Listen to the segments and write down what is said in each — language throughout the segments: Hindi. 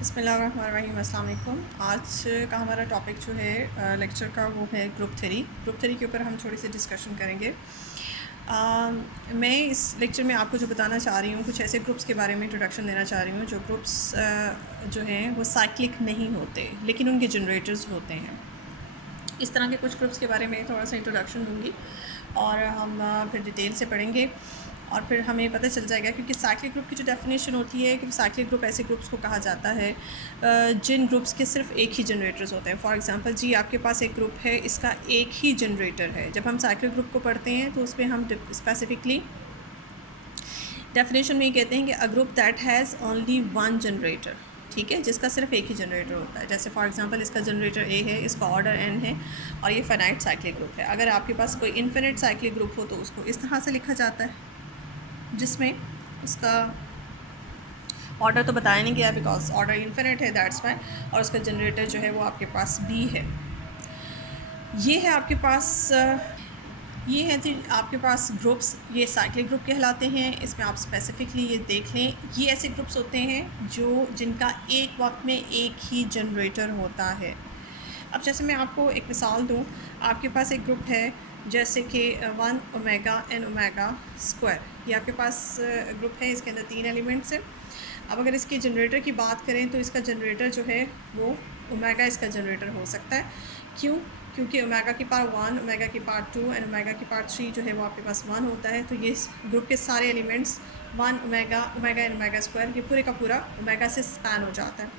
बिस्मिल्लाहिर्रहमानिर्रहीम, अस्सलाम वालेकुम। आज का हमारा टॉपिक जो है लेक्चर का वो है ग्रुप थ्योरी। ग्रुप थ्योरी के ऊपर हम थोड़ी सी डिस्कशन करेंगे। मैं इस लेक्चर में आपको जो बताना चाह रही हूँ, कुछ ऐसे ग्रुप्स के बारे में इंट्रोडक्शन देना चाह रही हूँ जो ग्रुप्स जो हैं वो साइक्लिक नहीं होते लेकिन उनके जनरेटर्स होते हैं। इस तरह के कुछ ग्रुप्स के बारे में थोड़ा सा इंट्रोडक्शन दूँगी और हम फिर डिटेल से पढ़ेंगे और फिर हमें पता चल जाएगा, क्योंकि साइक्लिक ग्रुप की जो डेफिनेशन होती है कि साइक्लिक ग्रुप ऐसे ग्रुप्स को कहा जाता है जिन ग्रुप्स के सिर्फ एक ही जनरेटर्स होते हैं। फॉर एग्जांपल जी, आपके पास एक ग्रुप है, इसका एक ही जनरेटर है। जब हम साइक्लिक ग्रुप को पढ़ते हैं तो उसमें हम स्पेसिफिकली डेफिनेशन में ये कहते हैं कि a group that has only one generator, ठीक है, जिसका सिर्फ एक ही जनरेटर होता है। जैसे फॉर एग्जांपल इसका जनरेटर ए है, इसका ऑर्डर एन है और ये फाइनाइट साइक्लिक ग्रुप है। अगर आपके पास कोई इन्फिनिट साइक्लिक ग्रुप हो तो उसको इस तरह से लिखा जाता है, जिसमें उसका ऑर्डर तो बताया नहीं गया बिकॉज ऑर्डर इन्फिनिट है, दैट्स वाई, और उसका जनरेटर जो है वो आपके पास बी है। ये है आपके पास ये है जी आपके पास ग्रुप्स, ये साइक्लिक ग्रुप कहलाते हैं। इसमें आप स्पेसिफिकली ये देख लें, ये ऐसे ग्रुप्स होते हैं जिनका एक वक्त में एक ही जनरेटर होता है। अब जैसे मैं आपको एक मिसाल दूं, आपके पास एक ग्रुप है जैसे कि 1 ओमेगा एन ओमेगा स्क्वायर, ये आपके पास ग्रुप है, इसके अंदर 3 एलिमेंट्स हैं। अब अगर इसके जनरेटर की बात करें तो इसका जनरेटर जो है वो ओमेगा इसका जनरेटर हो सकता है। क्यों? क्योंकि ओमेगा की पावर 1, ओमेगा की पावर 2 एंड ओमेगा की पावर 3 जो है वो आपके पास 1 होता है। तो ये ग्रुप के सारे elements 1 omega omega n omega square, ये पूरे का पूरा ओमेगा से स्पैन हो जाता है।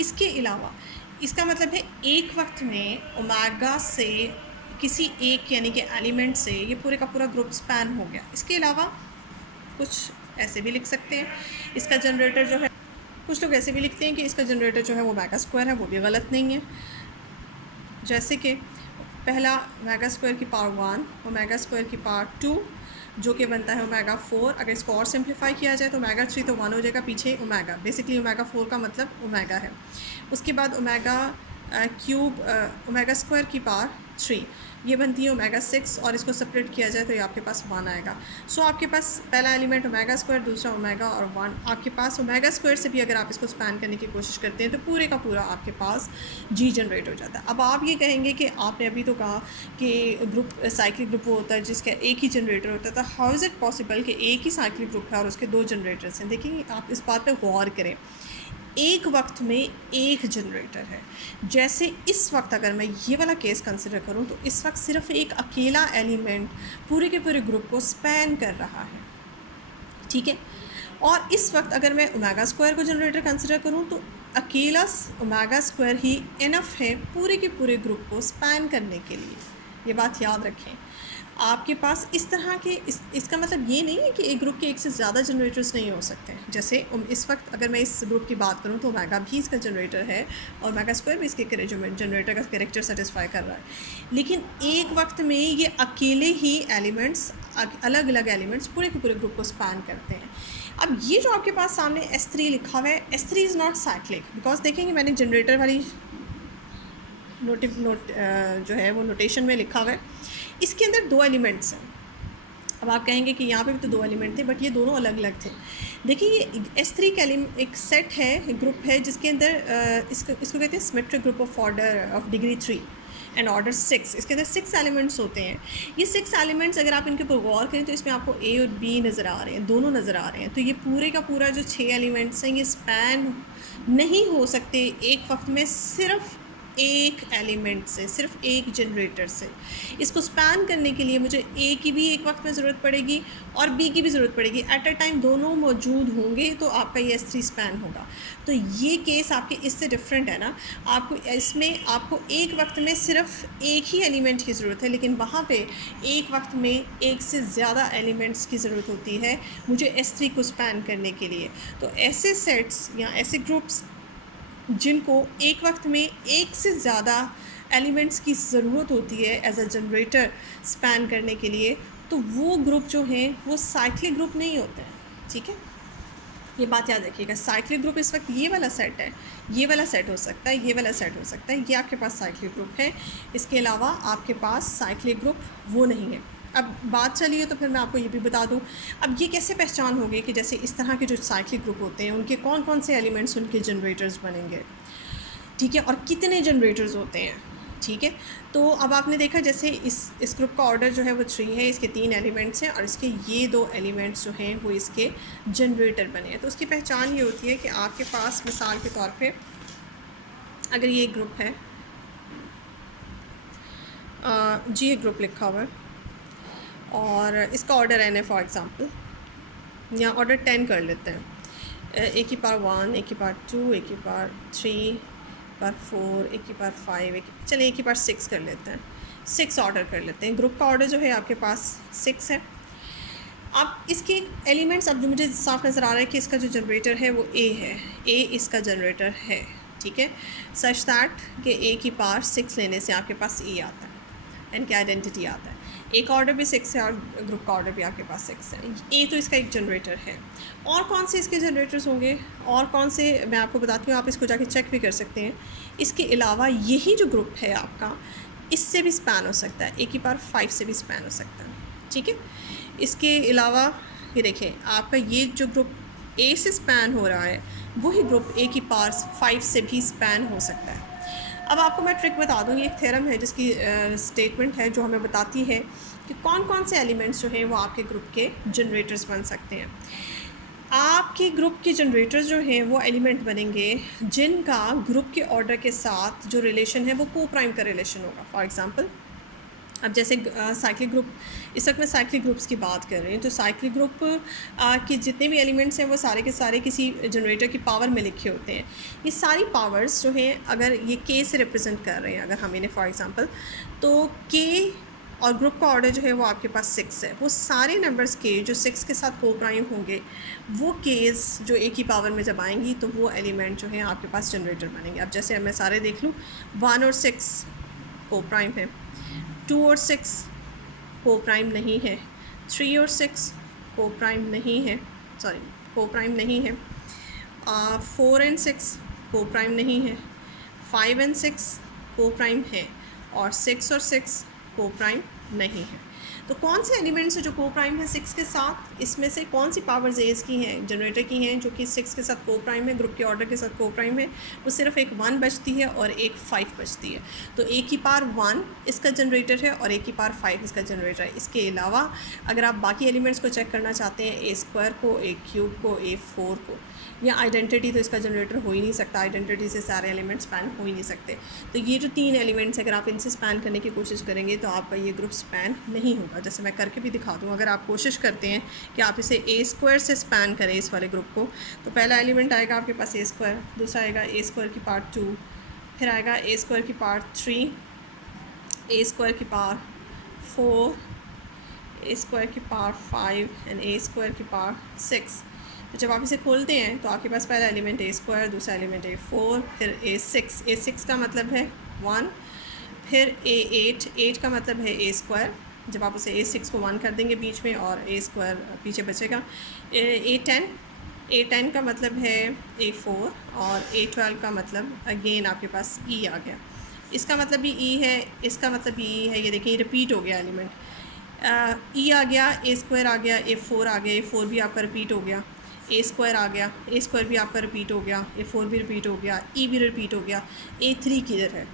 इसके अलावा इसका मतलब है एक वक्त में ओमेगा से किसी एक यानी कि एलिमेंट से ये पूरे का पूरा ग्रुप स्पैन हो गया। इसके अलावा कुछ ऐसे भी लिख सकते हैं, इसका जनरेटर जो है, कुछ लोग ऐसे भी लिखते हैं कि इसका जनरेटर जो है वो ओमेगा स्क्वायर है, वो भी गलत नहीं है। जैसे कि पहला ओमेगा स्क्वायर की पावर 1, ओमेगा स्क्वायर की पावर 2 जो कि बनता है ओमेगा 4। अगर इसको और सिंप्लीफाई किया जाए तो ओमेगा 3 तो 1 हो जाएगा, पीछे ओमेगा, बेसिकली ओमेगा 4 का मतलब ओमेगा है। उसके बाद ओमेगा क्यूब ओमेगा स्क्वायर की पावर 3 ये बनती है ओमेगा 6, और इसको सेपरेट किया जाए तो ये आपके पास 1 आएगा। सो आपके पास पहला एलिमेंट ओमेगा स्क्वायर, दूसरा ओमेगा और 1। आपके पास ओमेगा स्क्वायर से भी अगर आप इसको स्पैन करने की कोशिश करते हैं तो पूरे का पूरा आपके पास जी जनरेट हो जाता है। अब आप ये कहेंगे कि आपने अभी तो कहा कि ग्रुप साइक्लिक ग्रुप वो होता है जिसका एक ही जनरेटर होता है, तो हाउ इज़ इट पॉसिबल कि एक ही साइक्लिक ग्रुप है और उसके 2 जनरेटर्स हैं? देखिए, आप इस बात पर गौर करें, एक वक्त में एक जनरेटर है। जैसे इस वक्त अगर मैं ये वाला केस कंसिडर करूं तो इस वक्त सिर्फ एक अकेला एलिमेंट पूरे के पूरे ग्रुप को स्पैन कर रहा है, ठीक है। और इस वक्त अगर मैं ओमेगा स्क्वायर को जनरेटर कंसिडर करूं तो अकेला ओमेगा स्क्वायर ही इनफ है पूरे के पूरे ग्रुप को स्पैन करने के लिए। ये बात याद रखें। आपके पास इस तरह के इसका मतलब ये नहीं है कि एक ग्रुप के एक से ज़्यादा जनरेटर्स नहीं हो सकते हैं। जैसे इस वक्त अगर मैं इस ग्रुप की बात करूं तो ओमेगा भी इसका जनरेटर है और ओमेगा स्क्वायर भी इसके जनरेटर का कैरेक्टर सेटिस्फाई कर रहा है। लेकिन एक वक्त में ये अकेले ही एलिमेंट्स, अलग अलग एलिमेंट्स पूरे के पूरे ग्रुप को स्पैन करते हैं। अब ये जो आपके पास सामने S3 लिखा हुआ है, S3 is not cyclic, because देखेंगे मैंने जनरेटर वाली जो है वो नोटेशन में लिखा हुआ है, इसके अंदर 2 एलिमेंट्स हैं। अब आप कहेंगे कि यहाँ पे भी तो 2 एलिमेंट थे, बट ये दोनों अलग अलग थे। देखिए, ये S3 का एक सेट है, ग्रुप है, जिसके अंदर इसको कहते हैं symmetric group of order of degree 3 and order 6। इसके अंदर 6 एलिमेंट्स होते हैं। ये 6 एलिमेंट्स अगर आप इनके ऊपर गौर करें तो इसमें आपको A और B नज़र आ रहे हैं, दोनों नज़र आ रहे हैं। तो ये पूरे का पूरा जो 6 एलिमेंट्स हैं ये स्पैन नहीं हो सकते एक वक्त में सिर्फ एक एलिमेंट से, सिर्फ एक जनरेटर से। इसको स्पैन करने के लिए मुझे ए की भी एक वक्त में ज़रूरत पड़ेगी और बी की भी ज़रूरत पड़ेगी। एट अ टाइम दोनों मौजूद होंगे तो आपका ये S3 स्पैन होगा। तो ये केस आपके इससे डिफरेंट है ना। आपको इसमें आपको एक वक्त में सिर्फ एक ही एलिमेंट की ज़रूरत है, लेकिन वहाँ पे एक वक्त में एक से ज़्यादा एलिमेंट्स की ज़रूरत होती है मुझे S3 को स्पैन करने के लिए। तो ऐसे सेट्स या ऐसे ग्रुप्स जिनको एक वक्त में एक से ज़्यादा एलिमेंट्स की ज़रूरत होती है एज अ जनरेटर स्पैन करने के लिए, तो वो ग्रुप जो हैं वो साइक्लिक ग्रुप नहीं होते हैं, ठीक है। ये बात याद रखिएगा। साइक्लिक ग्रुप इस वक्त ये वाला सेट है, ये वाला सेट हो सकता है, ये वाला सेट हो सकता है, ये आपके पास साइक्लिक ग्रुप है। इसके अलावा आपके पास साइक्लिक ग्रुप वो नहीं है। अब बात चली है तो फिर मैं आपको ये भी बता दूं, अब ये कैसे पहचान होगी कि जैसे इस तरह के जो साइक्लिक ग्रुप होते हैं उनके कौन कौन से एलिमेंट्स उनके जनरेटर्स बनेंगे, ठीक है, और कितने जनरेटर्स होते हैं, ठीक है। तो अब आपने देखा जैसे इस ग्रुप का ऑर्डर जो है वो 3 है, इसके 3 एलिमेंट्स हैं और इसके ये 2 एलिमेंट्स जो हैं वो इसके जनरेटर बने हैं। तो उसकी पहचान ये होती है कि आपके पास मिसाल के तौर पे अगर ये ग्रुप है, जी ये ग्रुप लिखा हुआ है और इसका ऑर्डर n है फॉर एग्ज़ाम्पल, या ऑर्डर 10 कर लेते हैं, a की पावर 1, a की पावर 2, a की पावर 3, पावर 4, a की पावर 5, चलिए a की पावर 6 कर लेते हैं, 6 ऑर्डर कर लेते हैं। ग्रुप का ऑर्डर जो है आपके पास 6 है। अब इसके एलिमेंट्स, अब जो मुझे साफ नज़र आ रहा है कि इसका जो जनरेटर है वो a है, a इसका जनरेटर है, ठीक है, सच दैट कि a की पावर 6 लेने से आपके पास e आता है, एन की आइडेंटिटी आता है। एक ऑर्डर भी 6 है और ग्रुप का ऑर्डर भी आपके पास 6 है। ए तो इसका एक जनरेटर है। और कौन से इसके जनरेटर्स होंगे और कौन से मैं आपको बताती हूँ, आप इसको जाके चेक भी कर सकते हैं। इसके अलावा यही जो ग्रुप है आपका, इससे भी स्पैन हो सकता है, ए की पावर 5 से भी स्पैन हो सकता है, ठीक है। इसके अलावा ये देखें, आपका ये जो ग्रुप ए से स्पैन हो रहा है वही ग्रुप ए की पावर 5 से भी स्पैन हो सकता है। अब आपको मैं ट्रिक बता दूँ, ये एक थ्योरम है जिसकी स्टेटमेंट है जो हमें बताती है कि कौन कौन से एलिमेंट्स जो हैं वो आपके ग्रुप के जनरेटर्स बन सकते हैं। आपके ग्रुप के जनरेटर्स जो हैं वो एलिमेंट बनेंगे जिनका ग्रुप के ऑर्डर के साथ जो रिलेशन है वो को प्राइम का रिलेशन होगा। फॉर एग्ज़ाम्पल, अब जैसे साइक्लिक ग्रुप, इस वक्त मैं साइक्लिक ग्रुप्स की बात कर रही हूँ, तो साइक्लिक ग्रुप के जितने भी एलिमेंट्स हैं वो सारे के सारे किसी जनरेटर की पावर में लिखे होते हैं। ये सारी पावर्स जो हैं, अगर ये के से रिप्रेजेंट कर रहे हैं अगर हम इन्हें फॉर एग्ज़ाम्पल, तो के और ग्रुप का ऑर्डर जो है वो आपके पास 6 है, वो सारे नंबर्स के जो 6 के साथ को प्राइम होंगे वो केस जो ए की पावर में जब आएंगी तो वो एलिमेंट जो है आपके पास जनरेटर बनेंगे। अब जैसे मैं सारे देख लूँ, 1 और 6 को प्राइम है, 2 और 6 को प्राइम नहीं है, 3 और 6 को प्राइम नहीं है, सॉरी को प्राइम नहीं है, 4 एंड 6 को प्राइम नहीं है, 5 एंड 6 को प्राइम है और 6 और 6 को प्राइम नहीं है। तो कौन से एलिमेंट्स है जो को प्राइम है 6 के साथ, इसमें से कौन सी पावर्स एज की हैं, जनरेटर की हैं, जो कि 6 के साथ को प्राइम है, ग्रुप के ऑर्डर के साथ को प्राइम है, वो सिर्फ एक 1 बचती है और एक 5 बचती है। तो ए की पावर 1 इसका जनरेटर है और ए की पावर 5 इसका जनरेटर है। इसके अलावा अगर आप बाकी एलिमेंट्स को चेक करना चाहते हैं, ए स्क्वायर को, ए क्यूब को, ए 4 को, या आइडेंटिटी, तो इसका जनरेटर हो ही नहीं सकता, आइडेंटिटी से सारे एलिमेंट स्पैन हो ही नहीं सकते। तो ये जो 3 एलिमेंट्स अगर आप इनसे स्पैन करने की कोशिश करेंगे तो आपका ये ग्रुप स्पैन नहीं होगा। जैसे मैं करके भी दिखा दूँ, अगर आप कोशिश करते हैं कि आप इसे ए स्क्वायर से स्पैन करें इस वाले ग्रुप को, तो पहला एलिमेंट आएगा आपके पास ए स्क्वायर, दूसरा आएगा ए स्क्वायर की पावर 2, फिर आएगा ए स्क्वायर की पावर 3, ए स्क्वायर की पावर 4, ए स्क्वायर की पावर 5 एंड ए स्क्वायर की पावर 6। तो जब आप इसे खोलते हैं तो आपके पास पहला एलिमेंट ए स्क्वायर, दूसरा एलिमेंट ए 4, फिर ए 6, ए 6 का मतलब है 1, फिर ए 8, 8 का मतलब है ए स्क्वायर, जब आप उसे ए 6 को 1 कर देंगे बीच में और ए स्क्वायर पीछे बचेगा, ए 10, ए 10 का मतलब है ए 4 और ए 12 का मतलब अगेन आपके पास ई आ गया, इसका मतलब भी ई है, इसका मतलब भी ई है। ये देखिए रिपीट हो गया एलिमेंट, ई आ गया, ए स्क्वायर आ गया, ए 4 आ गया, ए 4 भी आपका रिपीट हो गया, ए स्क्वायर आ गया, ए स्क्वायर भी आपका रिपीट हो गया, ए 4 भी रिपीट हो गया, ई भी रिपीट हो गया, ए 3 किधर है,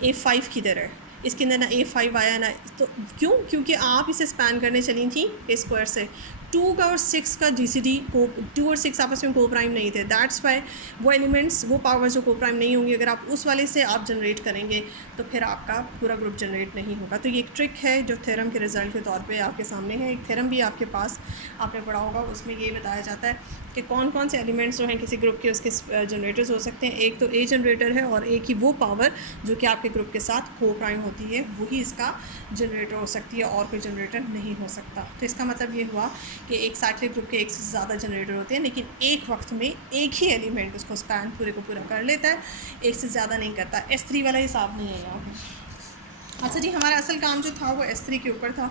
ए 5 किधर है, इसके अंदर ना ए 5 आया ना, तो क्यों? क्योंकि आप इसे स्पैन करने चली थी ए स्क्वायर से। 2 का और 6 का जीसीडी को, 2 और 6 आपस में को प्राइम नहीं थे, दैट्स वाई वो एलिमेंट्स, वो पावर्स जो को प्राइम नहीं होंगी, अगर आप उस वाले से आप जनरेट करेंगे तो फिर आपका पूरा ग्रुप जनरेट नहीं होगा। तो ये एक ट्रिक है जो थ्योरम के रिज़ल्ट के तौर पे आपके सामने है। एक थ्योरम भी आपके पास आपने पढ़ा होगा, उसमें ये बताया जाता है कि कौन कौन से एलिमेंट्स जो हैं किसी ग्रुप के उसके जनरेटर्स हो सकते हैं। एक तो ए जनरेटर है और ए की वो पावर जो कि आपके ग्रुप के साथ को प्राइम होती है वही इसका जनरेटर हो सकती है, और कोई जनरेटर नहीं हो सकता। तो इसका मतलब ये हुआ कि एक साइक्लिक ग्रुप के एक से ज़्यादा जनरेटर होते हैं, लेकिन एक वक्त में एक ही एलिमेंट उसको स्पैन पूरे को पूरा कर लेता है, एक से ज़्यादा नहीं करता। S3 वाला हिसाब नहीं है यहाँ पे। अच्छा जी, हमारा असल काम जो था वो S3 के ऊपर था,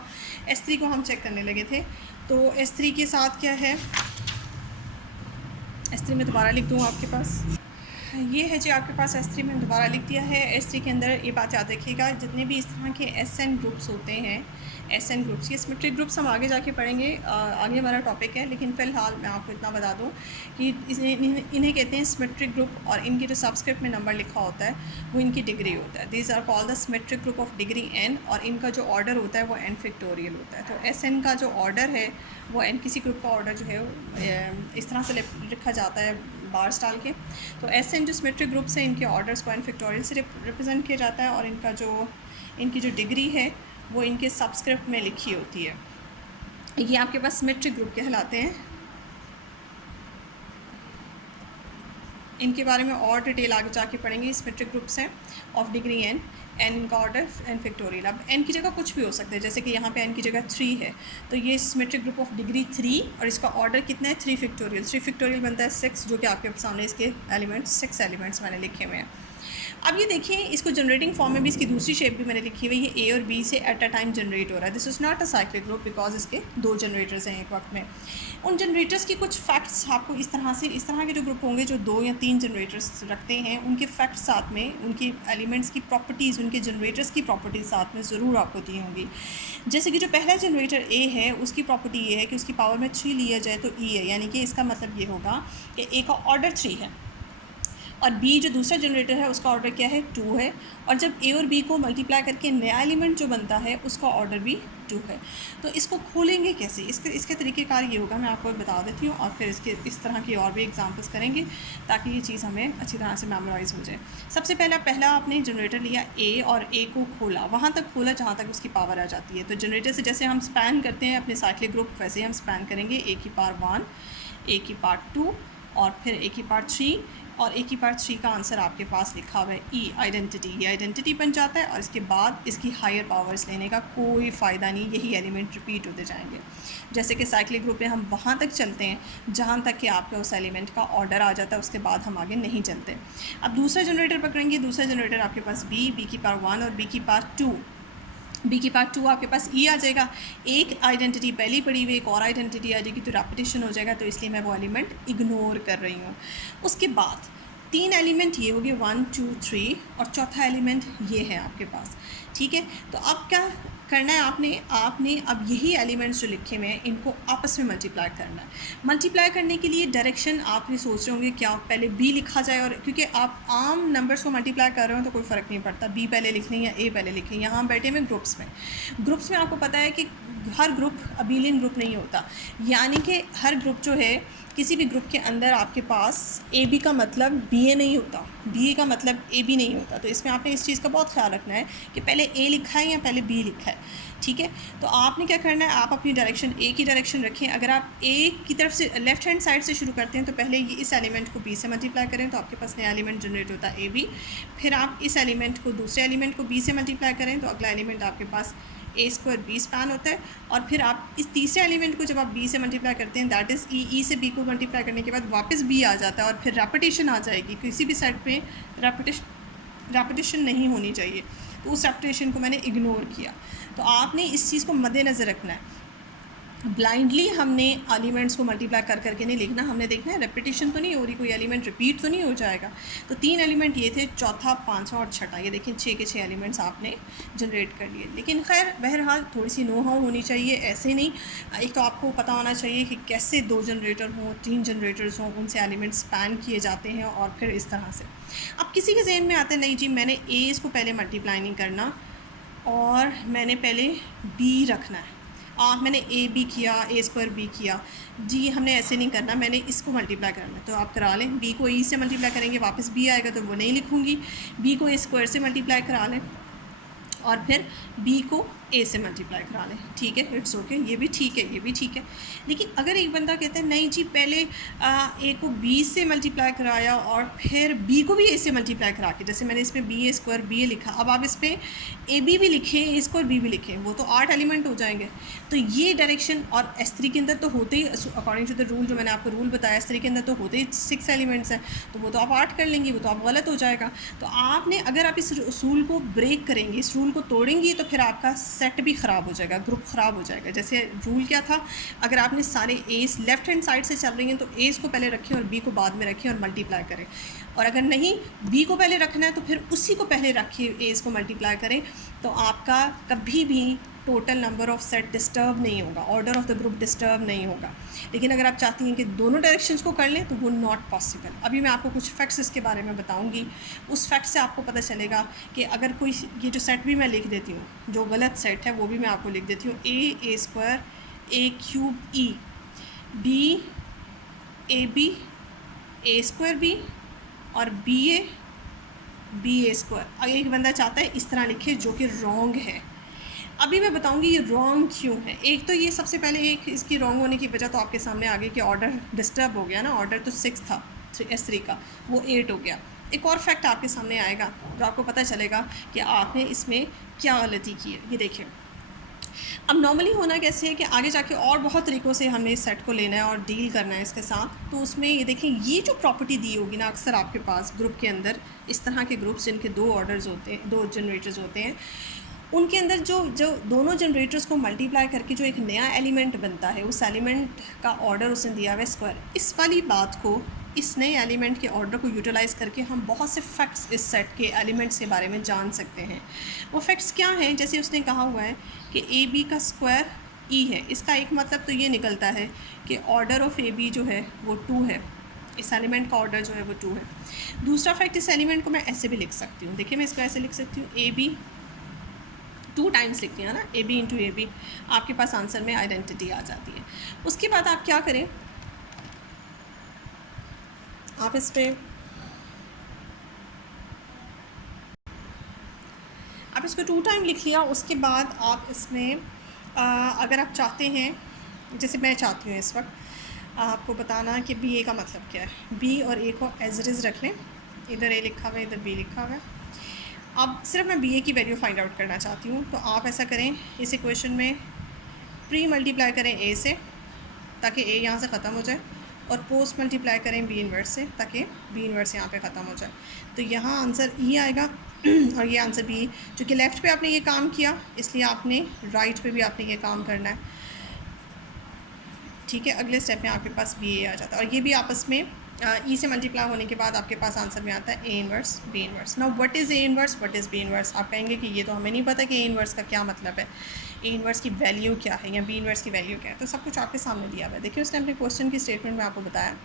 S3 को हम चेक करने लगे थे। तो S3 के साथ क्या है, S3 में दोबारा लिख दूँ आपके पास, ये है जी आपके पास S3 में दोबारा लिख दिया है। S3 के अंदर ये बात याद रखिएगा, जितने भी इस तरह के SN ग्रुप्स होते हैं, SN ग्रुप्स, ये सिमेट्रिक ग्रुप्स हम आगे जाके पढ़ेंगे, आगे हमारा टॉपिक है, लेकिन फ़िलहाल मैं आपको इतना बता दूं कि इन्हें कहते हैं सिमेट्रिक ग्रुप, और इनकी जो सबस्क्रिप्ट में नंबर लिखा होता है वो इनकी डिग्री होता है। These are called the symmetric group of degree n, और इनका जो ऑर्डर होता है वो n फैक्टोरियल होता है। तो SN का जो ऑर्डर है वो n, किसी ग्रुप का ऑर्डर जो है इस तरह से लिखा जाता है बार्स डाल के। तो SN जो सिमेट्रिक ग्रुप्स हैं, इनके ऑर्डर्स को n फैक्टोरियल से रिप्रेजेंट किया जाता है, और इनकी जो डिग्री है वो इनके सबस्क्रिप्ट में लिखी होती है। ये आपके पास सिमेट्रिक ग्रुप कहलाते हैं। इनके बारे में और डिटेल आगे जाके पढ़ेंगे। सिमेट्रिक ग्रुप्स हैं ऑफ डिग्री n, इनका ऑर्डर n फैक्टोरियल। अब n की जगह कुछ भी हो सकता है, जैसे कि यहाँ पे n की जगह 3 है, तो ये सिमेट्रिक ग्रुप ऑफ डिग्री 3, और इसका ऑर्डर कितना है 3 फैक्टोरियल। 3 फैक्टोरियल बनता है 6, जो कि आपके सामने इसके एलिमेंट्स 6 एलिमेंट्स मैंने लिखे हुए हैं। अब ये देखिए, इसको जनरेटिंग फॉर्म में भी इसकी दूसरी शेप भी मैंने लिखी हुई है, A और B से एट अ टाइम जनरेट हो रहा है। This is not a cyclic group because इसके 2 जनरेटर्स हैं एक वक्त में। उन जनरेटर्स की कुछ फैक्ट्स आपको इस तरह के जो ग्रुप होंगे जो 2 या 3 जनरेटर्स रखते हैं, उनके फैक्ट्स साथ में, उनकी एलिमेंट्स की प्रॉपर्टीज़, उनके जनरेटर्स की प्रॉपर्टीज़ साथ में ज़रूर आपको दी होंगी। जैसे कि जो पहला जनरेटर A है, उसकी प्रॉपर्टी ये है कि उसकी पावर में 3 लिया जाए तो E है, यानी कि इसका मतलब ये होगा कि A का ऑर्डर 3 है, और B जो दूसरा जनरेटर है उसका ऑर्डर क्या है 2 है, और जब A और B को मल्टीप्लाई करके नया एलिमेंट जो बनता है उसका ऑर्डर भी 2 है। तो इसको खोलेंगे कैसे, इसके तरीक़ेकार ये होगा, मैं आपको बता देती हूँ, और फिर इस तरह की और भी एग्जांपल्स करेंगे ताकि ये चीज़ हमें अच्छी तरह से मेमोराइज हो जाए। सबसे पहला आपने जनरेटर लिया A, और A को खोला, वहाँ तक खोला जहाँ तक उसकी पावर आ जाती है। तो जनरेटर से जैसे हम स्पैन करते हैं अपने साइक्लिक ग्रुप, वैसे ही हम स्पैन करेंगे A की पावर 1, A की पावर 2, और फिर A की पावर 3, और A की पावर 3 का आंसर आपके पास लिखा हुआ है E, आइडेंटिटी। ये आइडेंटिटी बन जाता है, और इसके बाद इसकी हायर पावर्स लेने का कोई फ़ायदा नहीं, यही एलिमेंट रिपीट होते जाएंगे। जैसे कि साइक्लिक ग्रुप में हम वहाँ तक चलते हैं जहाँ तक कि आपके उस एलिमेंट का ऑर्डर आ जाता है, उसके बाद हम आगे नहीं चलते। अब दूसरा जनरेटर पकड़ेंगे। दूसरा जनरेटर आपके पास B की पावर 1 और B की पावर 2। B की पार्ट 2 आपके पास E आ जाएगा। एक आइडेंटिटी पहली पड़ी हुई, एक और आइडेंटिटी आ जाएगी, तो रेपिटेशन हो जाएगा, तो इसलिए मैं वो एलिमेंट इग्नोर कर रही हूँ। उसके बाद 3 एलिमेंट ये हो गए 1 2 3, और चौथा एलिमेंट ये है आपके पास। ठीक है, तो अब क्या करना है आपने अब यही एलिमेंट्स जो लिखे हुए हैं इनको आपस में मल्टीप्लाई करना है। मल्टीप्लाई करने के लिए डायरेक्शन आप ये सोच रहे होंगे क्या पहले B लिखा जाए, और क्योंकि आप आम नंबर्स को मल्टीप्लाई कर रहे हो तो कोई फ़र्क नहीं पड़ता B पहले लिख लें या A पहले लिखें। यहाँ हम बैठे हुए ग्रुप्स में आपको पता है कि हर ग्रुप अबेलियन ग्रुप नहीं होता, यानी कि हर ग्रुप जो है, किसी भी ग्रुप के अंदर आपके पास AB का मतलब BA नहीं होता, BA का मतलब AB नहीं होता। तो इसमें आपने इस चीज़ का बहुत ख्याल रखना है कि पहले A लिखा है या पहले B लिखा है। ठीक है, तो आपने क्या करना है, आप अपनी डायरेक्शन A की डायरेक्शन रखें। अगर आप A की तरफ से लेफ़्ट हैंड साइड से शुरू करते हैं तो पहले ये इस एलिमेंट को B से मल्टीप्लाई करें तो आपके पास नया एलिमेंट जनरेट होता है AB। फिर आप इस एलिमेंट को दूसरे एलिमेंट को B से मल्टीप्लाई करें तो अगला एलिमेंट आपके पास A² B स्पैन होता है। और फिर आप इस तीसरे एलिमेंट को जब आप B से मल्टीप्लाई करते हैं, दैट इज़ E से B को मल्टीप्लाई करने के बाद वापस B आ जाता है, और फिर रेपिटेशन आ जाएगी। किसी भी साइड पे रेपिटेशन नहीं होनी चाहिए, तो उस रेपिटेशन को मैंने इग्नोर किया। तो आपने इस चीज़ को मद्देनज़र रखना है। ब्लाइंडली हमने एलिमेंट्स को मल्टीप्लाई कर करके नहीं लिखना, हमने देखना है रेपिटेशन तो नहीं हो रही, कोई एलिमेंट रिपीट तो नहीं हो जाएगा। तो 3 एलिमेंट ये थे, चौथा, पांचवा और छठा। ये देखिए 6 के 6 एलिमेंट्स आपने जनरेट कर लिए। लेकिन खैर बहरहाल थोड़ी सी नो हाउ होनी चाहिए, ऐसे नहीं। एक तो आपको पता होना चाहिए कि कैसे 2 जनरेटर हों, 3 जनरेटर्स हों, उनसे एलिमेंट्स स्पैन किए जाते हैं, और फिर इस तरह से। अब किसी के जहन में आता है नहीं जी मैंने A को पहले मल्टीप्लाई नहीं करना और मैंने पहले B रखना है, मैंने AB किया, A² B किया, जी हमने ऐसे नहीं करना, मैंने इसको मल्टीप्लाई करना है। तो आप करा लें, B को E से मल्टीप्लाई करेंगे वापस B आएगा, तो वो नहीं लिखूँगी। B को A² से मल्टीप्लाई करा लें, और फिर B को A से मल्टीप्लाई करा लें। ठीक है, इट्स ओके, ये भी ठीक है, ये भी ठीक है। लेकिन अगर एक बंदा कहता है नहीं जी पहले A को B से मल्टीप्लाई कराया और फिर B को भी A से मल्टीप्लाई करा के, जैसे मैंने इसमें BA² BA लिखा, अब आप इस पर AB भी लिखें, A² B भी लिखें, वो तो 8 एलिमेंट हो जाएंगे। तो ये डायरेक्शन, और S3 के अंदर तो होते ही, अकॉर्डिंग टू द रूल जो मैंने आपको रूल बताया, S3 के अंदर तो होते ही 6 एलिमेंट्स हैं, तो वो तो आप 8 कर लेंगी, वो तो आप गलत हो जाएगा। तो आपने, अगर आप इस उसूल को ब्रेक करेंगी, इस रूल को तोड़ेंगी, तो फिर आपका सेट भी ख़राब हो जाएगा, ग्रुप ख़राब हो जाएगा। जैसे रूल क्या था, अगर आपने सारे एस लेफ़्ट हैंड साइड से चल रही हैं तो एस को पहले रखें और बी को बाद में रखें और मल्टीप्लाई करें। और अगर नहीं बी को पहले रखना है तो फिर उसी को पहले रखिए, एज़ को मल्टीप्लाई करें, तो आपका कभी भी total number of set disturb नहीं होगा, order of the group disturb नहीं होगा। लेकिन अगर आप चाहती हैं कि दोनों डायरेक्शंस को कर लें तो वो नॉट पॉसिबल। अभी मैं आपको कुछ फैक्ट्स इसके बारे में बताऊंगी, उस फैक्ट से आपको पता चलेगा कि अगर कोई, ये जो सेट भी मैं लिख देती हूँ, जो गलत सेट है वो भी मैं आपको लिख देती हूँ, A square A cube E, B A B A square B, और बी ए स्क्वायर। अगर एक बंदा चाहता है इस तरह लिखे जो कि रॉन्ग है। अभी मैं बताऊंगी ये रॉन्ग क्यों है। एक तो ये सबसे पहले एक इसकी रॉन्ग होने की वजह तो आपके सामने आ गई कि ऑर्डर डिस्टर्ब हो गया ना, ऑर्डर तो 6 था S3 का, वो 8 हो गया। एक और फैक्ट आपके सामने आएगा जो आपको पता चलेगा कि आपने इसमें क्या गलती की है। ये देखिए, अब नॉर्मली होना कैसे है कि आगे जाके और बहुत तरीक़ों से हमने इस सेट को लेना है और डील करना है इसके साथ। तो उसमें ये देखें, ये जो प्रॉपर्टी दी होगी ना अक्सर आपके पास ग्रुप के अंदर, इस तरह के ग्रुप्स जिनके 2 ऑर्डर्स होते हैं, 2 जनरेटर्स होते हैं, उनके अंदर जो दोनों जनरेटर्स को मल्टीप्लाई करके जो एक नया एलिमेंट बनता है, उस एलिमेंट का ऑर्डर उसने दिया हुआ है स्क्वायर। इस वाली बात को, इस नए एलिमेंट के ऑर्डर को यूटिलाइज़ करके हम बहुत से फैक्ट्स इस सेट के एलिमेंट्स के बारे में जान सकते हैं। वो फैक्ट्स क्या हैं? जैसे उसने कहा हुआ है कि ए बी का स्क्वायर ई है। इसका एक मतलब तो ये निकलता है कि ऑर्डर ऑफ ए बी जो है वो 2 है, इस एलिमेंट का ऑर्डर जो है वो 2 है। दूसरा फैक्ट, इस एलिमेंट को मैं ऐसे भी लिख सकती हूँ। देखिए, मैं इसको ऐसे लिख सकती हूँ, ए बी 2 टाइम्स लिखती हैं ना, a b into a b, आपके पास आंसर में आइडेंटिटी आ जाती है। उसके बाद आप क्या करें, आप इस पर आप इसको 2 टाइम लिख लिया। उसके बाद आप इसमें अगर आप चाहते हैं, जैसे मैं चाहती हूँ इस वक्त आपको बताना कि बी ए का मतलब क्या है, बी और ए को एज इट इज़ रख लें, इधर ए लिखा हुआ है इधर बी लिखा हुआ है। अब सिर्फ मैं बी ए की वैल्यू फाइंड आउट करना चाहती हूँ, तो आप ऐसा करें, इस इक्वेशन में प्री मल्टीप्लाई करें ए से ताकि ए यहाँ से ख़त्म हो जाए, और पोस्ट मल्टीप्लाई करें बी इन्वर्स से ताकि बी इन्वर्स यहाँ पे ख़त्म हो जाए। तो यहाँ आंसर ई आएगा और ये आंसर बी। चूँकि लेफ़्ट पे आपने ये काम किया इसलिए आपने राइट पे भी आपने ये काम करना है, ठीक है। अगले स्टेप में आपके पास बी ए आ जाता है, और ये भी आपस में ई से मल्टीप्लाई होने के बाद आपके पास आंसर में आता है A inverse B inverse. Now what is A inverse, what is B inverse? आप कहेंगे कि ये तो हमें नहीं पता कि ए इन्वर्स का क्या मतलब है, ए इन्वर्स की वैल्यू क्या है या बी इन्वर्स की वैल्यू क्या है। तो सब कुछ आपके सामने दिया हुआ है। देखिए, उसने अपने क्वेश्चन की स्टेटमेंट में आपको बताया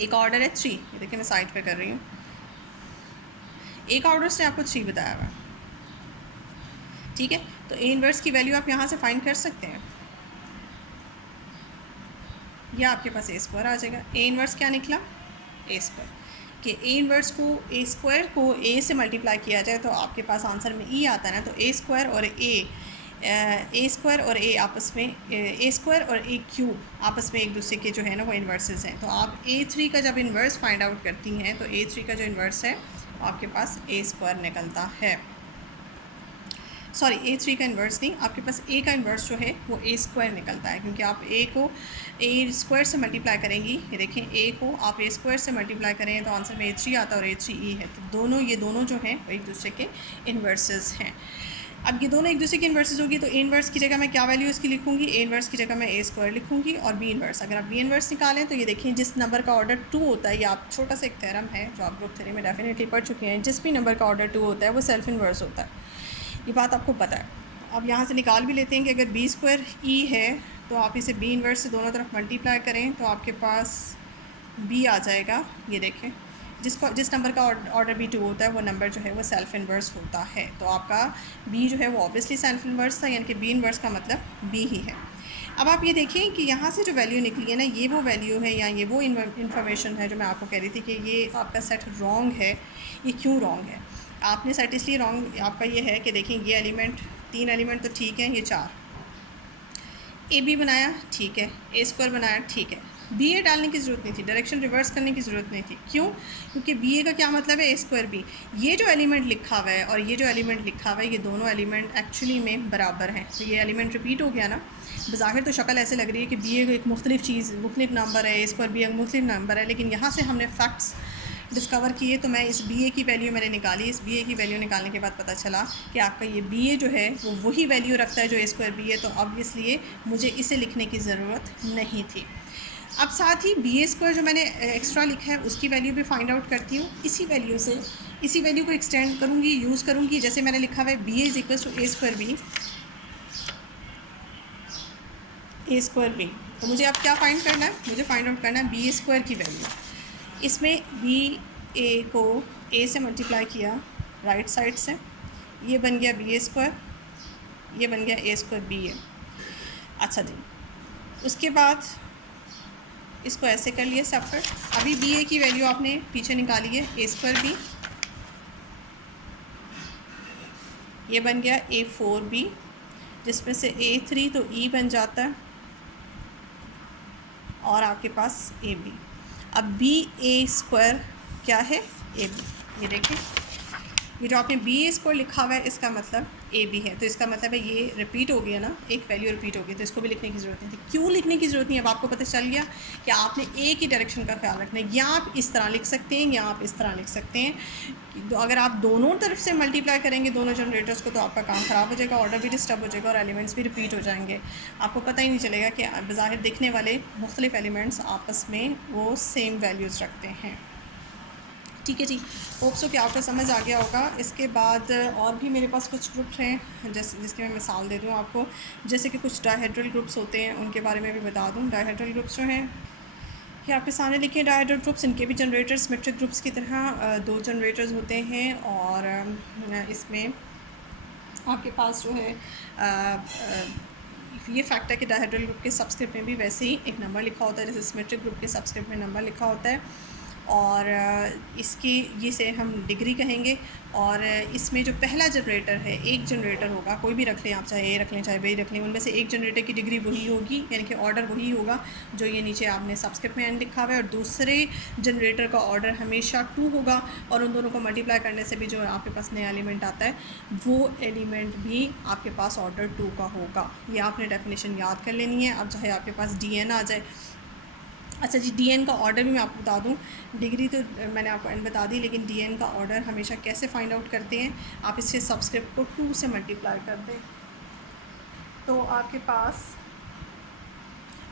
एक ऑर्डर है 3, ये देखिए मैं साइड पर कर रही हूँ, एक ऑर्डर से आपको 3 बताया हुआ है, ठीक है। तो ए इन्वर्स की वैल्यू आप यहाँ से फाइंड कर सकते हैं, या आपके पास ए स्क्वायर आ जाएगा। ए इन्वर्स क्या निकला, ए स्क्वायर, कि ए इन्वर्स को, ए स्क्वायर को ए से मल्टीप्लाई किया जाए तो आपके पास आंसर में ई आता है ना। तो ए स्क्वायर और ए स्क्वायर और ए आपस में, ए स्क्वायर और ए क्यूब आपस में एक दूसरे के जो है ना वो इन्वर्सेस हैं। तो आप A3 का जब इन्वर्स फाइंड आउट करती हैं तो A3 का जो इन्वर्स है आपके पास ए स्क्वायर निकलता है। सॉरी, A3 का इन्वर्स नहीं, आपके पास ए का इन्वर्स जो है वो ए स्क्वायर निकलता है, क्योंकि आप ए को ए स्क्वायर से मल्टीप्लाई करेंगी। ये देखें, ए को आप ए स्क्वायर से मल्टीप्लाई करें तो आंसर में A3 आता है और A3 है। तो ये दोनों जो हैं वो एक दूसरे के इन्वर्सेस हैं। अब ये दोनों एक दूसरे की इन्वर्सेस होगी तो ए इन्वर्स की जगह मैं क्या वैल्यू इसकी लिखूंगी, ए इन्वर्स की जगह मैं ए स्क्वायर लिखूंगी, और बी इन्वर्स, अगर आप बी इन्वर्स निकालें तो ये देखें जिस नंबर का ऑर्डर 2 होता है, ये आप छोटा सा एक थ्योरम है जो आप ग्रुप थ्योरी में डेफिनेटली पढ़ चुके हैं, जिस भी नंबर का ऑर्डर 2 होता है वो सेल्फ इन्वर्स होता है, ये बात आपको पता है। अब यहाँ से निकाल भी लेते हैं कि अगर बी स्क्वायर ई है तो आप इसे बी इन्वर्स से दोनों तरफ मल्टीप्लाई करें तो आपके पास बी आ जाएगा। ये देखें, जिस नंबर का ऑर्डर बी 2 होता है वो नंबर जो है वो सेल्फ इन्वर्स होता है। तो आपका बी जो है वो ऑब्वियसली सेल्फ इन्वर्स था, यानी कि बी इन्वर्स का मतलब बी ही है। अब आप ये देखें कि यहाँ से जो वैल्यू निकली है ना, ये वो वैल्यू है या ये वो इन्फॉर्मेशन है जो मैं आपको कह रही थी कि ये आपका सेट रॉन्ग है। ये क्यों रॉन्ग है? आपने सेट इसलिए रॉन्ग आपका ये है कि देखें, ये एलिमेंट 3 एलिमेंट तो ठीक है, ये 4 ए बी बनाया ठीक है, ए स्क्वायर बनाया ठीक है, बी ए डालने की ज़रूरत नहीं थी, डायरेक्शन रिवर्स करने की ज़रूरत नहीं थी। क्यों? क्योंकि बी ए का क्या मतलब है, ए स्क्वायर बी। ये जो एलिमेंट लिखा हुआ है और ये जो एलिमेंट लिखा हुआ है, ये दोनों एलिमेंट एक्चुअली में बराबर हैं। तो ये एलिमेंट रिपीट हो गया ना। बज़ाहिर तो शक्ल ऐसे लग रही है कि बी ए एक मुख्तलिफ चीज़, मुख्तलिफ नंबर है, ए स्क्वायर बी एक मुख्तलिफ नंबर है, लेकिन यहाँ से हमने फैक्ट्स डिस्कवर किए। तो मैं इस बी ए की वैल्यू मैंने निकाली, इस बी ए की वैल्यू निकालने के बाद पता चला कि आपका ये बी ए जो है वो वही वैल्यू रखता है जो ए स्क्वायर बी है। तो अब इसलिए मुझे इसे लिखने की ज़रूरत नहीं थी। अब साथ ही बी ए स्क्वायर जो मैंने एक्स्ट्रा लिखा है उसकी वैल्यू भी फाइंड आउट करती हूँ। इसी वैल्यू से इसी वैल्यू को एक्सटेंड करूँगी, यूज़ करूँगी। जैसे मैंने लिखा हुआ है b a is equal to a square b, A square b. तो मुझे अब क्या फाइंड करना है, मुझे फाइंड आउट करना है बी ए स्क्वायर की वैल्यू। इसमें बी ए को ए से मल्टीप्लाई किया राइट साइड से, ये बन गया बी ए स्क्वायर, ये बन गया ए स्क्वायर बी ए। अच्छा जी, उसके बाद इसको ऐसे कर लिया सेपरेट। अभी बी ए की वैल्यू आपने पीछे निकाली है, ए स्क्वायर बी, ये बन गया ए फोर बी, जिसमें से ए थ्री तो ई बन जाता है और आपके पास ए बी। अब बी ए स्क्वायर क्या है, ए बी। ये देखिए, ये जो आपने बी ए स्क्वायर लिखा हुआ है इसका मतलब ए बी है, तो इसका मतलब है ये रिपीट हो गया ना, एक वैल्यू रिपीट हो गई, तो इसको भी लिखने की ज़रूरत नहीं थी। क्यों लिखने की ज़रूरत नहीं है, अब आपको पता चल गया कि आपने ए की डायरेक्शन का ख्याल रखना है। या आप इस तरह लिख सकते हैं या आप इस तरह लिख सकते हैं। तो अगर आप दोनों तरफ से मल्टीप्लाई करेंगे दोनों जनरेटर्स को, तो आपका काम ख़राब हो जाएगा, ऑर्डर भी डिस्टर्ब हो जाएगा और एलिमेंट्स भी रिपीट हो जाएंगे। आपको पता ही नहीं चलेगा कि बज़ाहिर दिखने वाले मुख्तलिफ एलिमेंट्स आपस में वो सेम वैल्यूज़ रखते हैं। ठीक है जी, होप सो कि आपको समझ आ गया होगा। इसके बाद और भी मेरे पास कुछ ग्रुप हैं, जैसे जिसकी मैं मिसाल दे दूँ आपको। जैसे कि कुछ डायहेड्रल ग्रुप्स होते हैं, उनके बारे में भी बता दूँ। डायहेड्रल ग्रुप्स जो हैं ये आपके सामने लिखे डायहेड्रल ग्रुप्स, इनके भी जनरेटर्स सिमेट्रिक ग्रुप्स की तरह दो जनरेटर्स होते हैं। और इसमें आपके पास जो है ये फैक्ट है कि डायहेड्रल ग्रुप के सबस्क्रिप्ट में भी वैसे ही एक नंबर लिखा होता है, जैसे सिमेट्रिक ग्रुप के सबस्क्रिप्ट में नंबर लिखा होता है। और इसकी ये से हम डिग्री कहेंगे। और इसमें जो पहला जनरेटर है, एक जनरेटर होगा, कोई भी रख लें आप, चाहे ए रख लें चाहे बी रख लें, उनमें से एक जनरेटर की डिग्री वही होगी, यानी कि ऑर्डर वही होगा जो ये नीचे आपने सबस्क्रिप्ट में एन लिखा हुआ है। और दूसरे जनरेटर का ऑर्डर हमेशा 2 होगा, और उन दोनों को मल्टीप्लाई करने से भी जो आपके पास नया एलिमेंट आता है वो एलिमेंट भी आपके पास ऑर्डर 2 का होगा। ये आपने डेफिनेशन याद कर लेनी है। अब चाहे आपके पास डी एन आ जाए। अच्छा जी, डीएन का ऑर्डर भी मैं आपको बता दूं। डिग्री तो मैंने आपको एन बता दी, लेकिन डीएन का ऑर्डर हमेशा कैसे फाइंड आउट करते हैं, आप इसके सबस्क्रिप्ट को 2 से मल्टीप्लाई कर दें तो आपके पास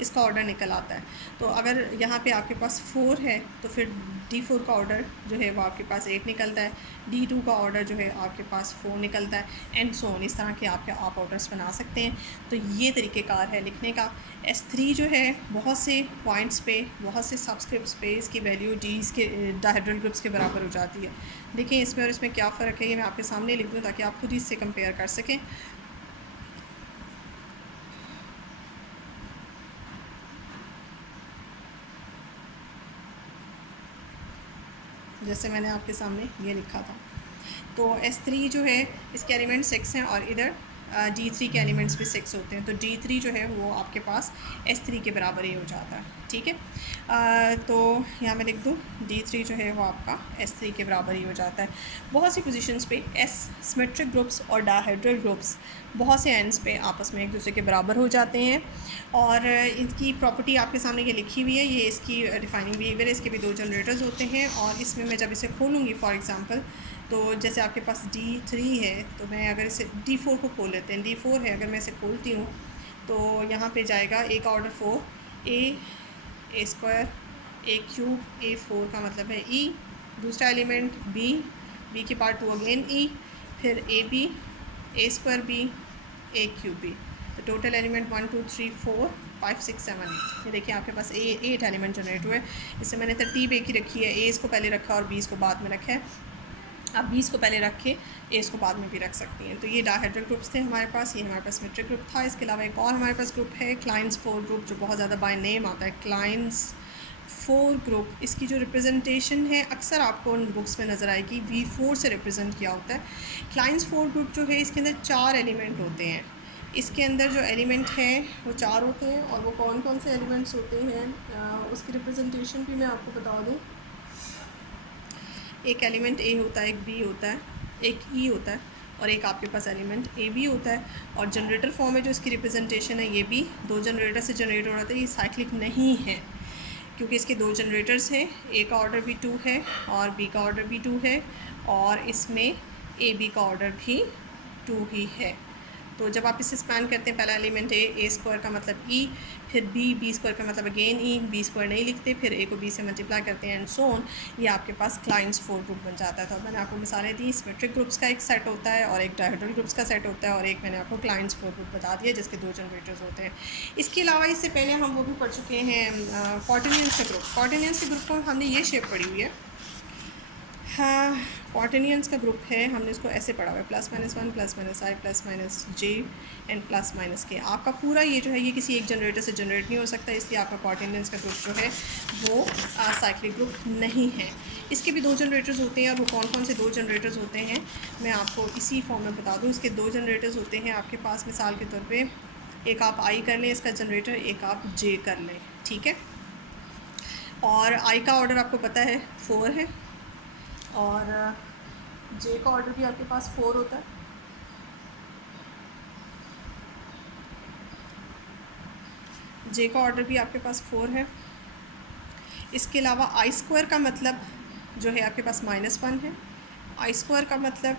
इसका ऑर्डर निकल आता है। तो अगर यहाँ पे आपके पास 4 है तो फिर D4 का ऑर्डर जो है वो आपके पास 8 निकलता है, D2 का ऑर्डर जो है आपके पास 4 निकलता है, एंड सो ऑन। इस तरह के आप ऑर्डर्स बना सकते हैं। तो ये तरीक़ेकार है लिखने का। S3 जो है बहुत से पॉइंट्स पे, बहुत से सबस्क्रिप्ट्स पे इसकी वैल्यू डीज के डायहेड्रल ग्रुप्स के बराबर हो जाती है। देखिए इसमें और इसमें क्या फ़र्क है, ये मैं आपके सामने लिख दूँ ताकि आप खुद ही इससे कंपेयर कर सकें। जैसे मैंने आपके सामने ये लिखा था। तो S3 जो है इसके एलिमेंट 6 हैं, और इधर D3 के एलिमेंट्स भी 6 होते हैं। तो D3 जो है वो आपके पास S3 के बराबर ही हो जाता है। ठीक है, तो यहाँ मैं लिख दूँ D3 जो है वो आपका S3 के बराबर ही हो जाता है। बहुत सी पोजीशंस पे S सिमेट्रिक ग्रुप्स और डायहेड्रल ग्रुप्स बहुत से एंड्स पे आपस में एक दूसरे के बराबर हो जाते हैं। और इनकी प्रॉपर्टी आपके सामने ये लिखी हुई है, ये इसकी डिफाइनिंग बिहेवियर है। इसके भी 2 जनरेटर्स होते हैं, और इसमें मैं जब इसे खोलूँगी फॉर एग्ज़ाम्पल, तो जैसे आपके पास D3 है, तो मैं अगर इसे D4 को खोल लेते हैं, D4 है, अगर मैं इसे खोलती हूँ तो यहाँ पे जाएगा ए का order 4, A square, A cube, A4 का मतलब है E, दूसरा एलिमेंट बी के पार्ट 2 अगेन E, फिर ए स्क्वायर बी, ए क्यूब बी। तो टोटल एलिमेंट 1 2 3 4 5 6 7 8। ये देखिए आपके पास 8 एलिमेंट जनरेट हुए। इससे मैंने तरतीब ए की रखी है, ए इसको पहले रखा और बी इसको बाद में रखा है। आप 20 को पहले रख के ए इसको बाद में भी रख सकती हैं। तो ये डायहेड्रल ग्रुप्स थे हमारे पास, ये हमारे पास सिमेट्रिक ग्रुप था। इसके अलावा एक और हमारे पास ग्रुप है क्लाइंस 4 ग्रुप, जो बहुत ज़्यादा बाय नेम आता है, क्लाइंस 4 ग्रुप। इसकी जो रिप्रेजेंटेशन है अक्सर आपको उन बुक्स में नज़र आएगी, V4 से रिप्रेजेंट किया होता है। क्लाइंस 4 ग्रुप जो है इसके अंदर 4 एलिमेंट होते हैं। इसके अंदर जो एलिमेंट हैं वो 4 होते हैं, और वो कौन कौन से एलिमेंट्स होते हैं उसकी रिप्रेजेंटेशन भी मैं आपको बता दूँ। एक एलिमेंट ए होता है, एक बी होता है, एक ई होता है, और एक आपके पास एलिमेंट ए बी होता है। और जनरेटर फॉर्म में जो इसकी रिप्रेजेंटेशन है ये भी 2 जनरेटर से जनरेट हो रहा था। ये साइक्लिक नहीं है क्योंकि इसके 2 जनरेटर्स हैं, ए का ऑर्डर भी 2 है और बी का ऑर्डर भी 2 है, और इसमें ए बी का ऑर्डर भी 2 ही है। तो जब आप इसे स्पैन करते हैं, पहला एलिमेंट ए स्क्वायर का मतलब ई, फिर बी स्क्वायर का मतलब अगेन ई, बी स्क्वायर नहीं लिखते, फिर ए को बी से मल्टीप्लाई करते हैं एंड सो ऑन, ये आपके पास क्लाइंस 4 ग्रुप बन जाता है। तो मैंने आपको मिसालें दी, सिमेट्रिक ग्रुप्स का एक सेट होता है और एक डायहेड्रल ग्रुप्स का सेट होता है, और एक मैंने आपको क्लाइंस 4 ग्रुप बता दिया जिसके 2 जनरेटर्स होते हैं। इसके अलावा इससे पहले हम वो भी पढ़ चुके हैं क्वार्टेनियंस के ग्रुप। क्वार्टेनियंस के ग्रुप को हमने ये शेप पढ़ी हुई है, हाँ, क्वार्टेनियंस का ग्रुप है, हमने इसको ऐसे पढ़ा हुआ है +-1 +-i +-j एंड +-k। आपका पूरा ये जो है ये किसी एक जनरेटर से जनरेट नहीं हो सकता, इसलिए आपका क्वार्टेनियंस का ग्रुप जो है वो साइक्लिक ग्रुप नहीं है। इसके भी 2 जनरेटर्स होते हैं, और वो कौन कौन से 2 जनरेटर्स होते हैं मैं आपको इसी फॉर्म में बता दूँ। इसके 2 जनरेटर्स होते हैं आपके पास, मिसाल के तौर पर एक आप आई कर लें इसका जनरेटर, एक आप जे कर लें, ठीक है। और आई का ऑर्डर आपको पता है 4 है, और जे का ऑर्डर भी आपके पास 4 होता है। जे का ऑर्डर भी आपके पास 4 है। इसके अलावा आई स्क्वायर का मतलब जो है आपके पास -1 है, आई स्क्वायर का मतलब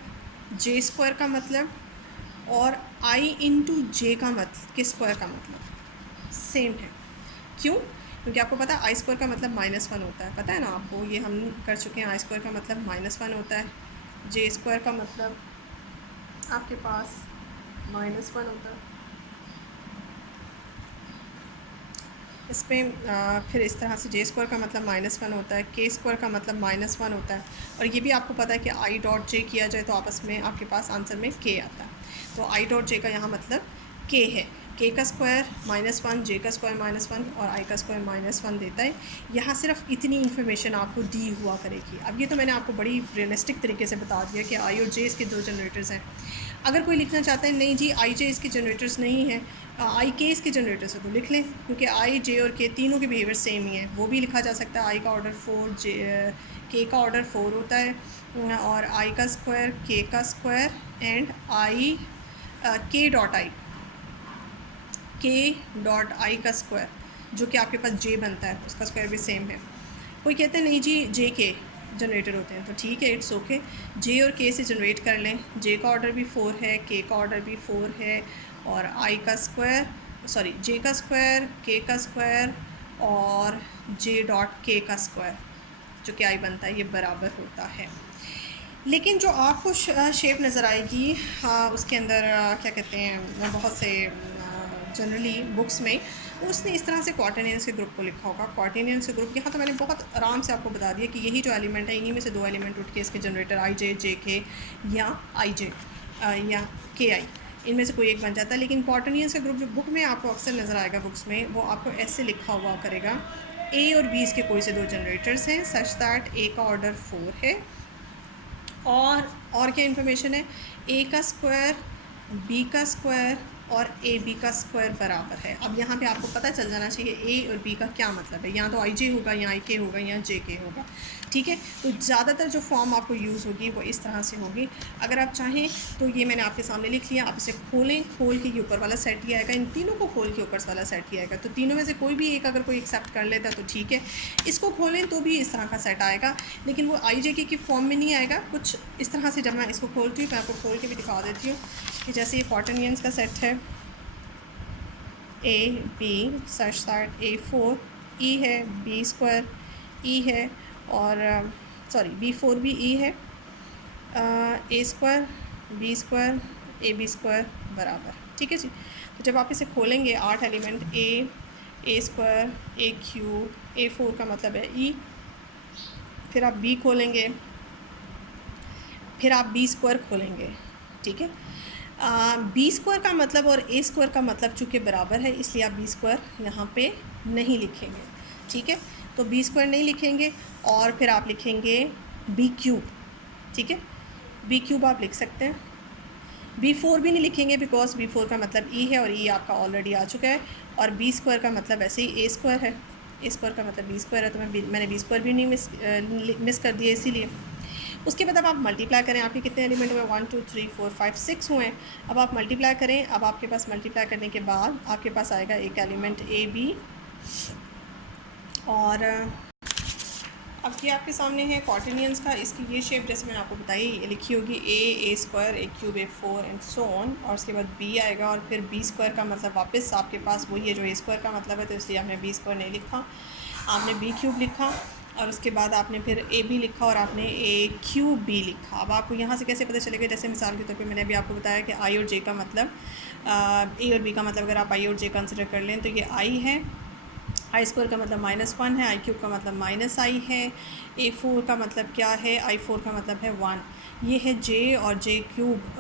जे स्क्वायर का मतलब, और आई इंटू जे का मतलब के स्क्वायर का मतलब सेम है। क्यों? क्योंकि आपको पता है आई स्क्वायर का मतलब -1 होता है, पता है ना आपको, ये हम कर चुके हैं। आई स्क्वायर का मतलब -1 होता है, जे स्क्वायर का मतलब आपके पास -1 होता है। इसमें फिर इस तरह से जे स्क्वायर का मतलब -1 होता है, के स्क्वायर का मतलब -1 होता है, और ये भी आपको पता है कि आई डॉट जे किया जाए तो आपस में आपके पास आंसर में के आता है। तो आई डॉट जे का यहाँ मतलब के है, के का स्क्वायर -1, जे का स्क्वायर -1 और आई का स्क्वायर -1 देता है। यहाँ सिर्फ इतनी इन्फॉर्मेशन आपको दी हुआ करेगी। अब ये तो मैंने आपको बड़ी रियलिस्टिक तरीके से बता दिया कि आई और जे इसके 2 जनरेटर्स हैं। अगर कोई लिखना चाहता है नहीं जी आई जे इसके जनरेटर्स नहीं हैं, आई के इसके जनरेटर्स है, तो लिख लें, क्योंकि आई जे और के तीनों के बिहेवियर सेम ही है, वो भी लिखा जा सकता है। आई का ऑर्डर 4, जे के का ऑर्डर 4 होता है, और आई का स्क्वायर, के का स्क्वायर एंड आई के डॉट आई का स्क्वायर, जो कि आपके पास जे बनता है, उसका स्क्वायर भी सेम है। कोई कहते हैं नहीं जी जे के जनरेटर होते हैं, तो ठीक है, इट्स ओके, जे और के से जनरेट कर लें। जे का ऑर्डर भी 4 है, के का ऑर्डर भी 4 है, और आई का स्क्वायर, सॉरी जे का स्क्वायर, के का स्क्वायर और जे डॉट के का स्क्वायर जो कि आई बनता है, ये बराबर होता है। लेकिन जो आपको शेप नज़र आएगी, हाँ, उसके अंदर क्या कहते हैं, बहुत से जनरली बुक्स में उसने इस तरह से क्वार्टेनियंस के ग्रुप को लिखा होगा। क्वार्टेनियंस के ग्रुप यहाँ तो मैंने बहुत आराम से आपको बता दिया कि यही जो एलिमेंट है, इन्हीं में से 2 एलिमेंट उठ के इसके जनरेटर आई जे, जे के या आई जे या के आई, इनमें से कोई एक बन जाता है। लेकिन क्वार्टेनियंस का ग्रुप जो बुक में आपको अक्सर नज़र आएगा बुक्स में, वो आपको ऐसे लिखा हुआ करेगा, ए और बी इसके कोई से 2 जनरेटर्स हैं सच दैट ए का ऑर्डर 4 है, और क्या इन्फॉर्मेशन है, ए का स्क्वायर, बी का स्क्वायर और ए बी का स्क्वायर बराबर है। अब यहाँ पे आपको पता चल जाना चाहिए ए और बी का क्या मतलब है, या तो आई जे होगा, या आई के होगा, या जे के होगा, ठीक है। तो ज़्यादातर जो फॉर्म आपको यूज़ होगी वो इस तरह से होगी। अगर आप चाहें तो ये मैंने आपके सामने लिख लिया, आप इसे खोलें, खोल के ये ऊपर वाला सेट ही आएगा, इन तीनों को खोल के ऊपर वाला सेट ही आएगा। तो तीनों में से कोई भी एक अगर कोई एक्सेप्ट कर लेता है तो ठीक है, इसको खोलें तो भी इस तरह का सेट आएगा, लेकिन वो आई जे के की फॉर्म में नहीं आएगा। कुछ इस तरह से, जब मैं इसको खोलती हूँ, मैं आपको खोल के भी दिखा देती हूँ कि जैसे ये क्वार्टेनियंस का सेट है, A B such that A4 ई है, बी स्क्वायर ई है, और सॉरी B4 भी ई है, A square B square A B square बराबर, ठीक है जी। तो जब आप इसे खोलेंगे 8 element A square, A cube, A4 का मतलब है ई, फिर आप बी खोलेंगे, फिर आप बी स्क्वायर खोलेंगे, ठीक है। बी स्क्वायर का मतलब और ए स्क्वायर का मतलब चूँकि बराबर है, इसलिए आप बी स्क्वायर यहाँ पे नहीं लिखेंगे, ठीक है। तो बी स्क्वायर नहीं लिखेंगे, और फिर आप लिखेंगे बी क्यूब, ठीक है, बी क्यूब आप लिख सकते हैं। B4 भी नहीं लिखेंगे, बिकॉज B4 का मतलब ई है, और ई आपका ऑलरेडी आ चुका है, और बी स्क्वायर का मतलब ऐसे ही ए स्क्वायर है, ए स्क्वायर का मतलब बी स्क्वायर है, तो मैंने बी स्क्वायर भी नहीं मिस कर दिया इसीलिए। उसके बाद अब आप मल्टीप्लाई करें, आपके कितने एलिमेंट हुए, 1 2 3 4 5 6 हुए हैं। अब आप मल्टीप्लाई करें, अब आपके पास मल्टीप्लाई करने के बाद आपके पास आएगा एक एलिमेंट ए बी, और अब ये आपके सामने है क्वार्टिलियंस का। इसकी ये शेप जैसे मैंने आपको बताई ये लिखी होगी A square, A cube, A four and so on, और उसके बाद बी आएगा, और फिर बी स्क्वायर का मतलब वापस आपके पास वही है जो ए स्क्वायर का मतलब है, तो इसलिए आपने बी स्क्वायर नहीं लिखा, आपने बी क्यूब लिखा, और उसके बाद आपने फिर ए बी लिखा और आपने ए क्यूब बी लिखा। अब आपको यहाँ से कैसे पता चलेगा, जैसे मिसाल के तौर पे मैंने अभी आपको बताया कि आई और जे का मतलब ए और बी का मतलब अगर आप आई और जे कंसिडर कर लें तो ये आई है, आई स्क्वायर का मतलब -1 है, आई क्यूब का मतलब -i है, ए फोर का मतलब क्या है, आई फोर का मतलब है 1। ये है जे, और जे क्यूब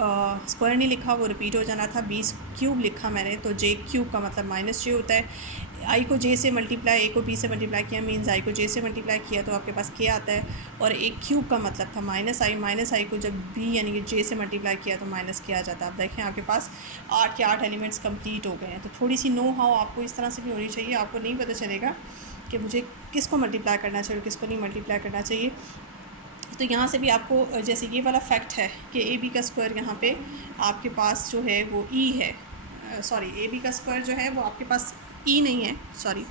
स्क्वायर नहीं लिखा, वो रिपीट हो जाना था, बी क्यूब लिखा मैंने, तो जे क्यूब का मतलब -j होता है। आई को जे से मल्टीप्लाई, ए को बी से मल्टीप्लाई किया मीन्स आई को जे से मल्टीप्लाई किया तो आपके पास के आता है, और एक क्यूब का मतलब था -i को जब बी यानी कि जे से मल्टीप्लाई किया तो माइनस किया जाता है। आप देखें आपके पास 8 के 8 एलिमेंट्स कंप्लीट हो गए हैं। तो थोड़ी सी नो हाउ आपको इस तरह से भी होनी चाहिए, आपको नहीं पता चलेगा कि मुझे किसको मल्टीप्लाई करना चाहिए और किसको नहीं मल्टीप्लाई करना चाहिए। तो यहाँ से भी आपको जैसे ये वाला फैक्ट है कि ए बी का स्क्वायर यहाँ पे आपके पास जो है वो ई है, सॉरी ए बी का स्क्वायर जो है वो आपके पास ई नहीं है, सॉरी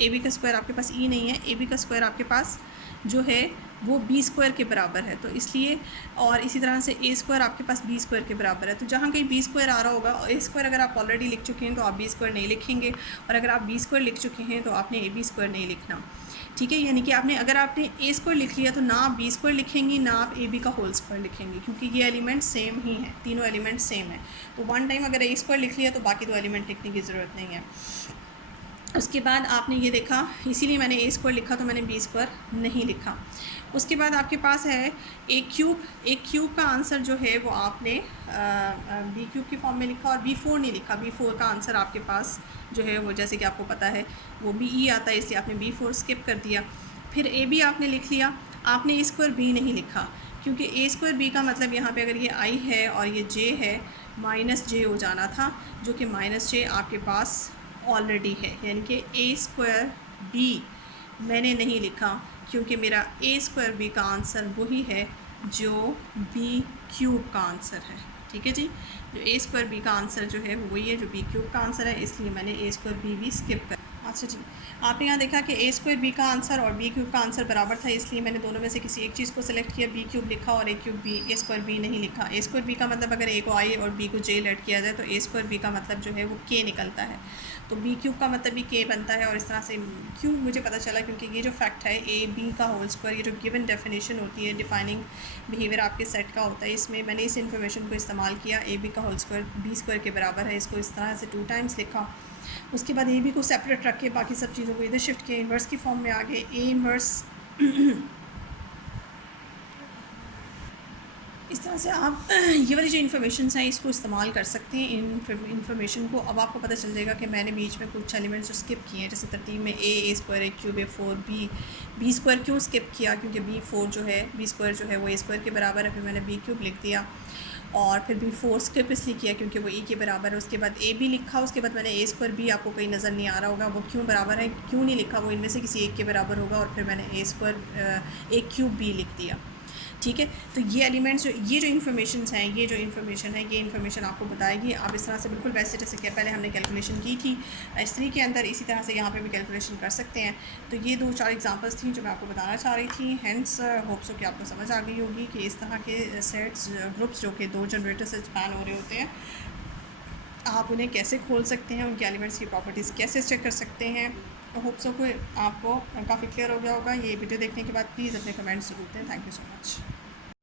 ए बी का स्क्वायर आपके पास ई नहीं है, ए बी का स्क्वायर आपके पास जो है वो बी स्क्वायर के बराबर है, तो इसलिए, और इसी तरह से ए स्क्वायर आपके पास बी स्क्वायर के बराबर है। तो जहाँ कहीं बी स्क्वायर आ रहा होगा, ए स्क्वायर अगर आप ऑलरेडी लिख चुके हैं तो आप बी स्क्वायर नहीं लिखेंगे, और अगर आप बी स्क्वायर लिख चुके हैं तो आपने ए बी स्क्वायर नहीं लिखना, ठीक है। यानी कि आपने अगर आपने ए स्क्वायर लिख लिया तो ना आप बी स्क्वायर लिखेंगी ना आप ए बी का होल स्क्वायर लिखेंगे, क्योंकि ये एलिमेंट सेम ही है, तीनों एलिमेंट सेम है। तो वन टाइम अगर ए स्क्वायर लिख लिया तो बाकी दो एलिमेंट लिखने की ज़रूरत नहीं है। उसके बाद आपने ये देखा, इसीलिए मैंने ए स्क्वायर लिखा तो मैंने बी स्क्वायर नहीं लिखा। उसके बाद आपके पास है ए क्यूब, ए क्यूब का आंसर जो है वो आपने बी क्यूब की फॉर्म में लिखा, और बी फोर नहीं लिखा, बी फोर का आंसर आपके पास जो है वो जैसे कि आपको पता है वो बी ई आता है, इसलिए आपने बी फोर स्किप कर दिया। फिर ए बी आपने लिख लिया, आपने ए स्क्वायर बी नहीं लिखा, क्योंकि ए स्क्वायर बी का मतलब यहाँ पे अगर ये आई है और ये जे है -j हो जाना था, जो कि -j आपके पास ऑलरेडी है, यानी कि ए स्क्वायर बी मैंने नहीं लिखा क्योंकि मेरा ए स्क्वायर बी का आंसर वही है जो बी क्यूब का आंसर है, ठीक है जी। जो ए स्क्वायर बी का आंसर जो है वो वही है जो बी क्यूब का आंसर है, इसलिए मैंने ए स्क्वायर बी भी स्किप कर। अच्छा जी, आपने यहाँ देखा कि ए स्क्वायर बी का आंसर और बी क्यूब का आंसर बराबर था, इसलिए मैंने दोनों में से किसी एक चीज़ को सेलेक्ट किया, बी क्यूब लिखा और ए क्यूब बी, ए स्क्वायर बी नहीं लिखा। ए स्क्वायर बी का मतलब अगर ए को आई और बी को जे लेट किया जाए तो ए स्क्वायर बी का मतलब जो है वो के निकलता है, तो बी क्यूब का मतलब भी के बनता है। और इस तरह से क्यों मुझे पता चला, क्योंकि ये जो फैक्ट है ए बी का होल स्क्वायर, ये जो गिवन डेफिनेशन होती है डिफाइनिंग बिहेवियर आपके सेट का होता है, इसमें मैंने इस इन्फॉर्मेशन को इस्तेमाल किया। ए बी का होल स्क्वायर बी स्क्वायर के बराबर है, इसको इस तरह से 2 टाइम्स लिखा। उसके बाद ए बी को सेपरेट रख के बाकी सब चीज़ों को इधर शिफ्ट किया, इन्वर्स की फॉर्म में आ गए। ए इन्वर्स इस तरह से आप ये वाली जो इन्फॉर्मेशन हैं इसको इस्तेमाल कर सकते हैं। इन इन्फॉर्मेशन को अब आपको पता चल जाएगा कि मैंने बीच में कुछ एलिमेंट्स जो स्किप किए हैं, जैसे तरतीब में ए square, A cube, A four, B square क्यों स्किप किया, क्योंकि बी फोर जो है बी स्क्वायर जो है वो ए स्क्वायर के बराबर है, फिर मैंने बी क्यूब लिख दिया। और फिर बी फोर स्किप इसलिए किया क्योंकि वो ई के बराबर है। उसके बाद ए बी लिखा, उसके बाद मैंने ए स्क्वायर बी, आपको कहीं नज़र नहीं आ रहा होगा वो क्यों बराबर है, क्यों नहीं लिखा, वो इनमें से किसी एक के बराबर होगा, और फिर मैंने ए स्क्वायर ए क्यूब बी लिख दिया, ठीक है। तो ये एलिमेंट्स ये जो इन्फॉर्मेशन हैं, ये जो इन्फॉर्मेशन है, ये इन्फॉर्मेशन आपको बताएगी। आप इस तरह से बिल्कुल वैसे जैसे कि पहले हमने कैलकुलेशन की थी S3 के अंदर, इसी तरह से यहाँ पे भी कैलकुलेशन कर सकते हैं। तो ये 2-4 एग्जांपल्स थी जो मैं आपको बताना चाह रही थी। हैंस होप्स हो कि आपको समझ आ गई होगी कि इस तरह के सेट्स ग्रुप्स जो कि 2 जनरेटर से स्पैन हो रहे होते हैं, आप उन्हें कैसे खोल सकते हैं, उनके एलिमेंट्स की प्रॉपर्टीज़ कैसे चेक कर सकते हैं। होप्स को आपको काफ़ी क्लियर हो गया होगा। ये वीडियो देखने के बाद प्लीज़ अपने कमेंट्स ज़रूर दें। Thank you so much.